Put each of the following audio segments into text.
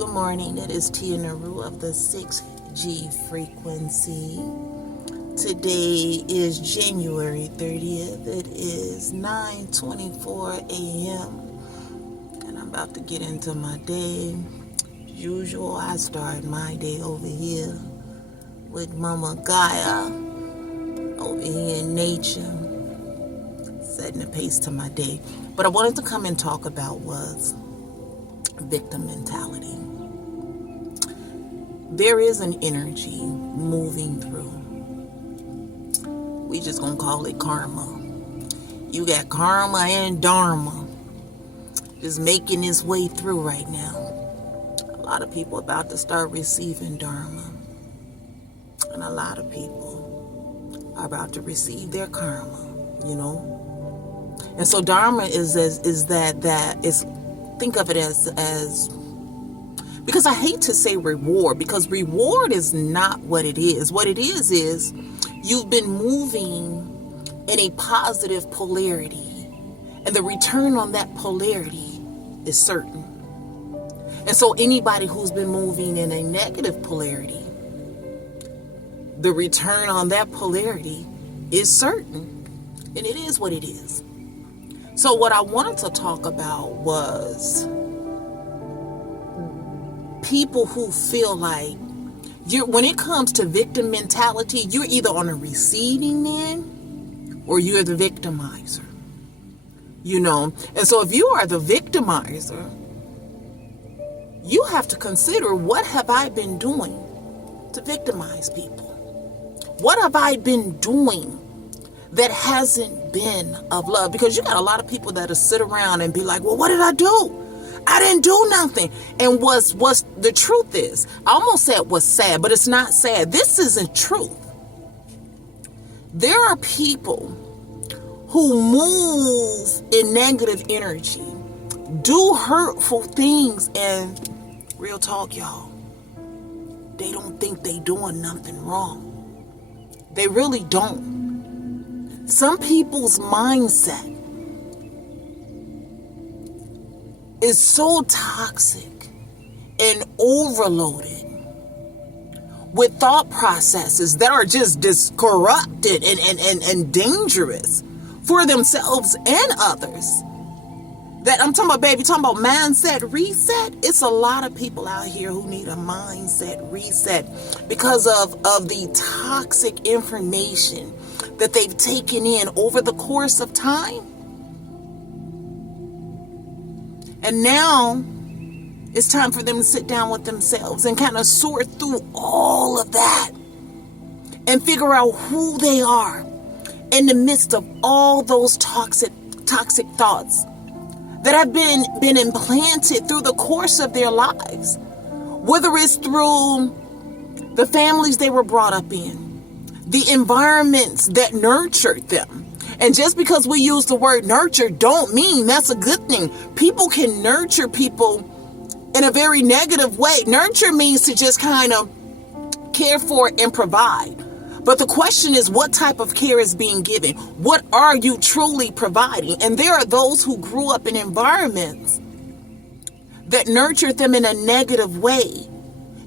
Good morning. It is Tia Naru of the 6G frequency. Today is January 30th. It is 9:24 a.m. and I'm about to get into my day. As usual, I start my day over here with Mama Gaia over here in nature, setting the pace to my day. What I wanted to come and talk about was victim mentality. There is an energy moving through. We just gonna call it karma. You got karma and dharma just making its way through right now. A lot of people about to start receiving dharma, and a lot of people are about to receive their karma. And so dharma is think of it as because I hate to say reward, because reward is not what it is. What it is you've been moving in a positive polarity, and the return on that polarity is certain. And so anybody who's been moving in a negative polarity, the return on that polarity is certain, and it is what it is. So what I wanted to talk about was people who feel like when it comes to victim mentality, you're either on a receiving end or you're the victimizer. And so if you are the victimizer, you have to consider, what have I been doing to victimize people? What have I been doing that hasn't been of love? Because you got a lot of people that'll sit around and be like, well, what did I do? I didn't do nothing. And what's the truth is, I almost said what's sad, but it's not sad. This isn't truth. There are people who move in negative energy, do hurtful things, and real talk, y'all, they don't think they doing nothing wrong. They really don't. Some people's mindset is so toxic and overloaded with thought processes that are just corrupted and dangerous for themselves and others. That I'm talking about, baby, talking about mindset reset. It's a lot of people out here who need a mindset reset because of the toxic information that they've taken in over the course of time. And now it's time for them to sit down with themselves and kind of sort through all of that and figure out who they are in the midst of all those toxic thoughts that have been implanted through the course of their lives, whether it's through the families they were brought up in, the environments that nurtured them. And just because we use the word nurture don't mean that's a good thing. People can nurture people in a very negative way. Nurture means to just kind of care for and provide. But the question is, what type of care is being given? What are you truly providing? And there are those who grew up in environments that nurtured them in a negative way.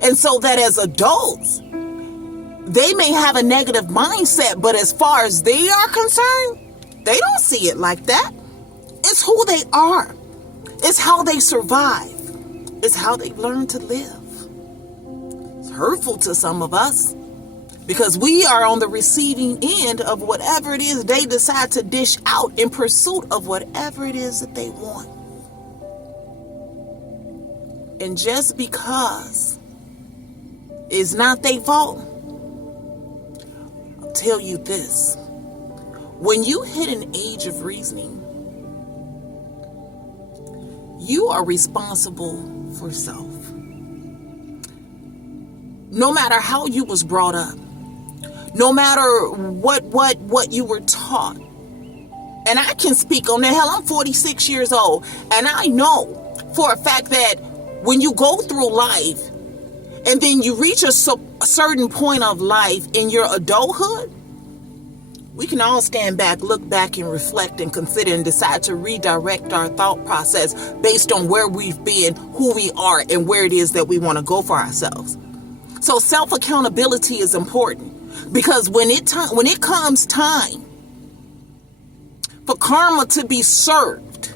And so that as adults, they may have a negative mindset, but as far as they are concerned, they don't see it like that. It's who they are. It's how they survive. It's how they learn to live. It's hurtful to some of us because we are on the receiving end of whatever it is they decide to dish out in pursuit of whatever it is that they want. And just because it's not their fault, I'll tell you this. When you hit an age of reasoning, you are responsible for self. No matter how you was brought up, no matter what you were taught. And I can speak on that. Hell, I'm 46 years old, and I know for a fact that when you go through life and then you reach a certain point of life in your adulthood, We can all stand back, look back, and reflect and consider and decide to redirect our thought process based on where we've been, who we are, and where it is that we want to go for ourselves. So self-accountability is important, because when it comes time for karma to be served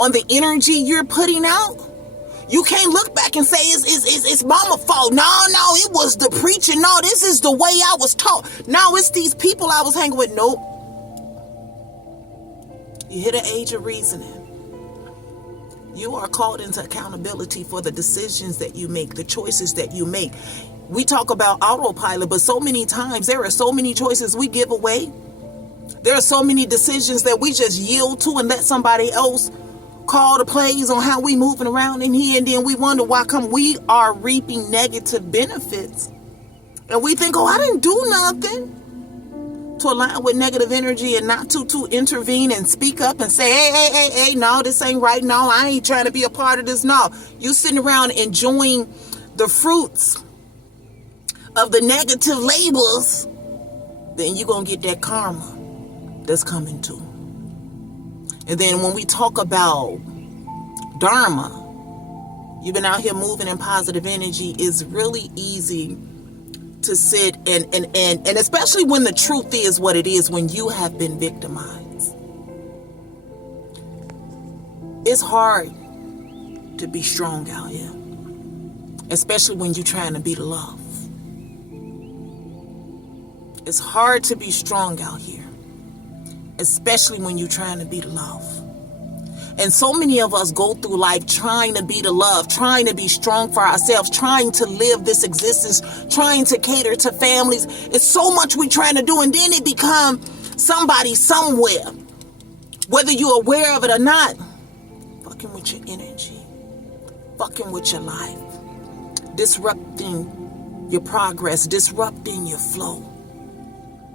on the energy you're putting out, you can't look back and say it's mama fault. No, it was the preacher. No, this is the way I was taught. No, it's these people I was hanging with. Nope. You hit an age of reasoning. You are called into accountability for the decisions that you make, the choices that you make. We talk about autopilot, but so many times there are so many choices we give away. There are so many decisions that we just yield to and let somebody else call the plays on how we moving around in here, and then we wonder why come we are reaping negative benefits, and we think, oh, I didn't do nothing, to align with negative energy and not to intervene and speak up and say, hey, no, this ain't right. No, I ain't trying to be a part of this. No, you sitting around enjoying the fruits of the negative labels, then you're gonna get that karma that's coming too. And then when we talk about Dharma, you've been out here moving in positive energy, it's really easy to sit and especially when the truth is what it is, when you have been victimized. It's hard to be strong out here, especially when you're trying to be the love. It's hard to be strong out here, especially when you're trying to be the love. And so many of us go through life trying to be the love, trying to be strong for ourselves, trying to live this existence, trying to cater to families. It's so much we're trying to do, and then it becomes somebody somewhere, whether you're aware of it or not, fucking with your energy, fucking with your life, disrupting your progress, disrupting your flow.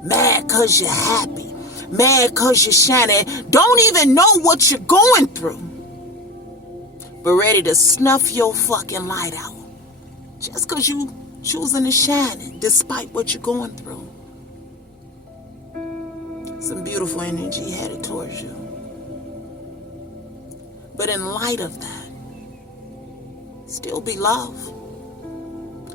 Mad because you're happy. Mad because you're shining. Don't even know what you're going through, but ready to snuff your fucking light out just because you choosing to shine despite what you're going through. Some beautiful energy headed towards you. But in light of that, still be love.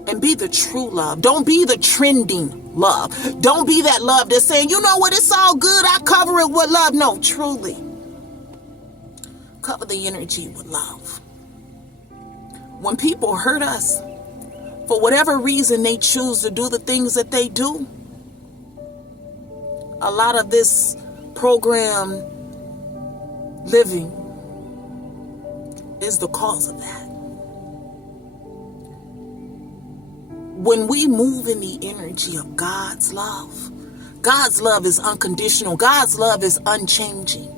And be the true love. Don't be the trending love. Don't be that love that's saying, you know what, it's all good, I cover it with love. No, truly. Cover the energy with love. When people hurt us, for whatever reason they choose to do the things that they do, a lot of this program living is the cause of that. When we move in the energy of God's love is unconditional. God's love is unchanging.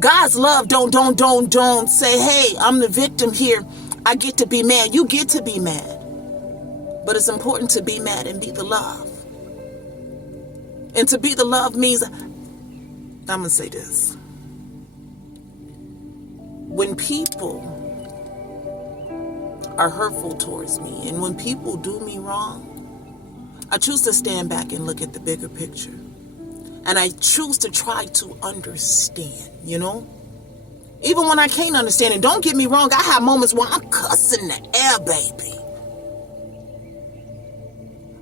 God's love don't say, hey, I'm the victim here, I get to be mad. You get to be mad. But it's important to be mad and be the love. And to be the love means, I'm going to say this. When people are hurtful towards me, and when people do me wrong, I choose to stand back and look at the bigger picture. And I choose to try to understand, Even when I can't understand, and don't get me wrong, I have moments where I'm cussing the air, baby.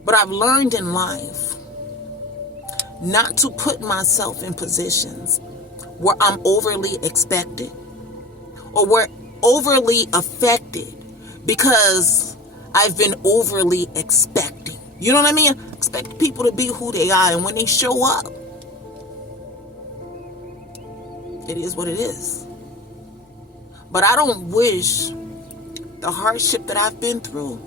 But I've learned in life not to put myself in positions where I'm overly expected or where overly affected because I've been overly expecting. You know what I mean? Expect people to be who they are, and when they show up, it is what it is. But I don't wish the hardship that I've been through,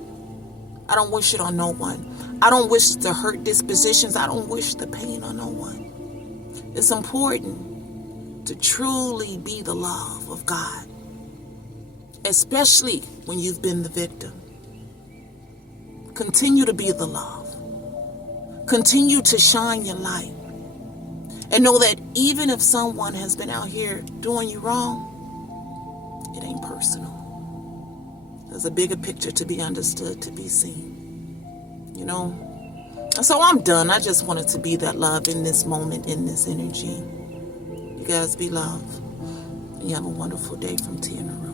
I don't wish it on no one. I don't wish the hurt dispositions. I don't wish the pain on no one. It's important to truly be the love of God, especially when you've been the victim. Continue to be the love. Continue to shine your light. And know that even if someone has been out here doing you wrong, it ain't personal. There's a bigger picture to be understood, to be seen. So I'm done. I just wanted to be that love in this moment, in this energy. You guys be love. You have a wonderful day from Tia.